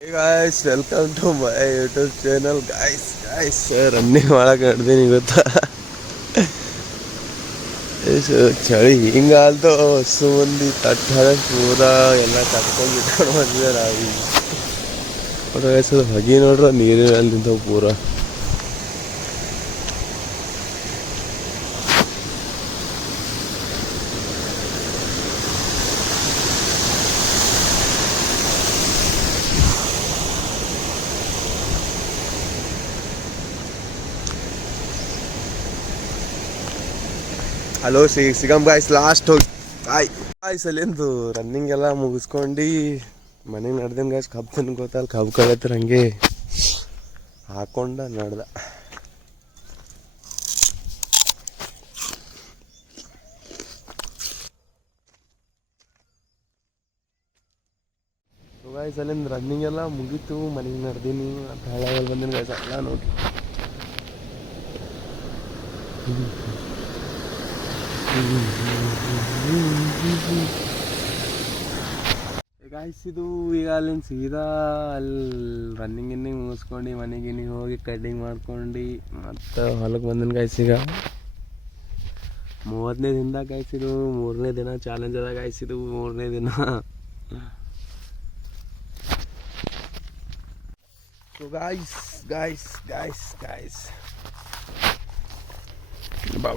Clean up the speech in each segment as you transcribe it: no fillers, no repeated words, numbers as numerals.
Hey guys, welcome to my YouTube channel. Guys, running ಮಾಡಕ್ಕೆ ನಡೆದೀನಿ ಗೊತ್ತಾ. ಚಳಿ ಹಿಂಗಾಲ್ತು ಹೊಸು ಮಂದಿ ತಟ್ಟ ಪೂರ ಎಲ್ಲ ತಟ್ಕೊಂಡು ಬಿಟ್ಕೊಂಡು ಬಂದಿದೆ ನಾವು. ನೋಡ್ರಿ ಹೊಗೆ ನೋಡ್ರಿ ನೀರಿನಲ್ಲಿ ನಿಂತವು ಪೂರ. ಹಲೋ ಸಿಗಮ್ ಗಾಯ್ಸ್ ಲಾಸ್ಟ್ ಹೋಗಿ ಗಾಯ್ಸ್ ಅಲ್ಲಿಂದು ರನ್ನಿಂಗ್ ಎಲ್ಲ ಮುಗಿಸ್ಕೊಂಡು ಮನೆಗೆ ನಡ್ದೇನು ಗಾಯ್ಸ್ ಕಬ್ಬು ತಿನ್ ಗೊತ್ತಲ್ಲ ಕಬ್ಬು ಕಳತ್ರ ಹಂಗೆ ಹಾಕೊಂಡ ನಡ್ದ. ಗಾಯ್ಸ್ ಅಲ್ಲಿಂದ ರನ್ನಿಂಗ್ ಎಲ್ಲ ಮುಗೀತು ಮನೆಗೆ ನಡ್ದೀನಿ ಅಂತ ಹೇಳಲ್ಲಿ ಬಂದೀನಿ ಗಾಯ್ಸ್ ಎಲ್ಲ ನೋಡಿ. ಗಾಯ್ಸ್ ಇದು ಈಗ ಅಲ್ಲಿಂದ ಸೀದಾ ಅಲ್ಲಿ ರನ್ನಿಂಗ್ ಮುಗಿಸ್ಕೊಂಡು ಮನೆಗೆ ಹೋಗಿ ಕಟಿಂಗ್ ಮಾಡ್ಕೊಂಡು ಮತ್ತು ಹೊಲಕ್ಕೆ ಬಂದಿನ ಗಾಯ್ಸ್. ಈಗ 30ನೇ ದಿನದಾಗ ಗಾಯ್ಸ್ ಇದು 3ನೇ ದಿನ ಚಾಲೆಂಜ್ ಅದ ಗಾಯ್ಸ್. ಇದು 3ನೇ ದಿನ. ಸೊ ಗಾಯ್ಸ್ ಬಾ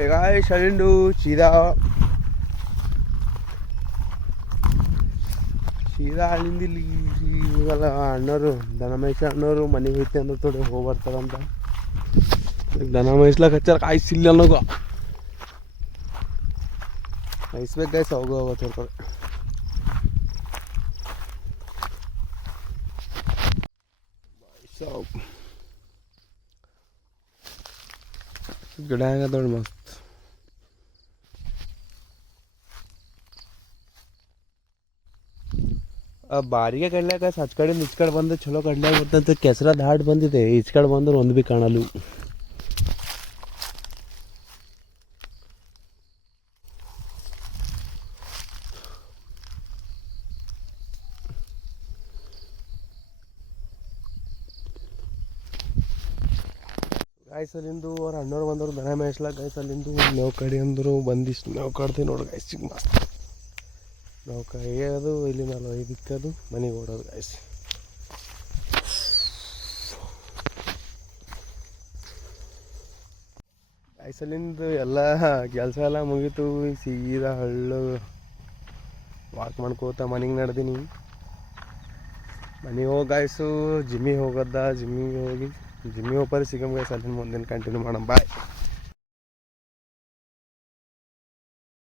ಗಾಯ್ಸ್ ಅಲ್ಲಿಂದು ಸೀದಾ ಅಲ್ಲಿಂದ ಇಲ್ಲಿ ಇವಾಗೆಲ್ಲ ಅಣ್ಣವರು ದನ ಮೈಸ ಅಣ್ಣವರು ಮನೆಗೆ ಹೋಯ್ತೆ ಅನ್ನೋ ತೊಡೆ ಹೋಗ್ಬರ್ತಾರಂತ. ದನ ಮೈಸ್ಲಾಕ ಹಚ್ಚಾರ ಕಾಯಿಸಿಲ್ಲ ಅನ್ನೋಗ ಕಾಯಿಸ್ಬೇಕು ಗಾಯ್ಸ್ ಹೋಗೋತಾರೆ. ಗಿಡ ಹೆಂಗದೋಡಿ ಮಸ್ತ್. ಬಾರಿಗೆ ಕಡ್ಲ್ಯಾಕ ಹಚ್ ಕಡೆಯಿಂದ ಈಚ್ ಕಡೆ ಬಂದು ಚಲೋ ಕಡ್ಲ್ಯಾಗ ಬರ್ತಂತ ಕೆಸರ ದಾಟ್ ಬಂದಿದೆ. ಈಚ್ ಕಡೆ ಬಂದ್ರೆ ಒಂದು ಭೀ ಕಾಣಲು. ಗಾಯ್ಸ್ ಅಲ್ಲಿಂದು ಅವ್ರ ಅಣ್ಣವ್ರು ಬಂದವರು ದನ ಮೇಯ್ಸ್ಲಾಕ ಗಾಯ್ಸ್ ಅಲ್ಲಿಂದು ಮೇವು ಕಡಿ ಅಂದರು ಬಂದಿಷ್ಟು ಮೇವು ಕಡ್ತೀವಿ ನೋಡಿ ಗಾಯ್ಸ್. ಈಗ ಮಸ್ತ್ ಮೇವು ಕೈಯೋದು ಇಲ್ಲಿ ಮೇಲೆ ಒಯ್ದಿಕ್ಕದು ಮನೆಗೆ ಓಡೋದು ಗಾಯ್ಸ್. ಗಾಯ್ಸ್ ಅಲ್ಲಿಂದು ಎಲ್ಲ ಕೆಲಸ ಎಲ್ಲ ಮುಗೀತು. ಸೀದಾ ಹಳ್ಳು ವಾಕ್ ಮಾಡ್ಕೋತ ಮನೆಗೆ ನಡ್ದೀನಿ. ಮನೆಗೆ ಹೋಗಿ ಗಾಯ್ಸು ಜಿಮ್ಮಿಗೆ ಹೋಗೋದ. ಜಿಮ್ಮಿಗೆ ಹೋಗಿ ಹೋಗ್ಬಾರಿ ಸಿಗಮ್ ಗಾಯ್ಸ್. ಅಲ್ಲಿಂದ ಮುಂದಿನ ಕಂಟಿನ್ಯೂ ಮಾಡೋಣ. ಬಾಯ್.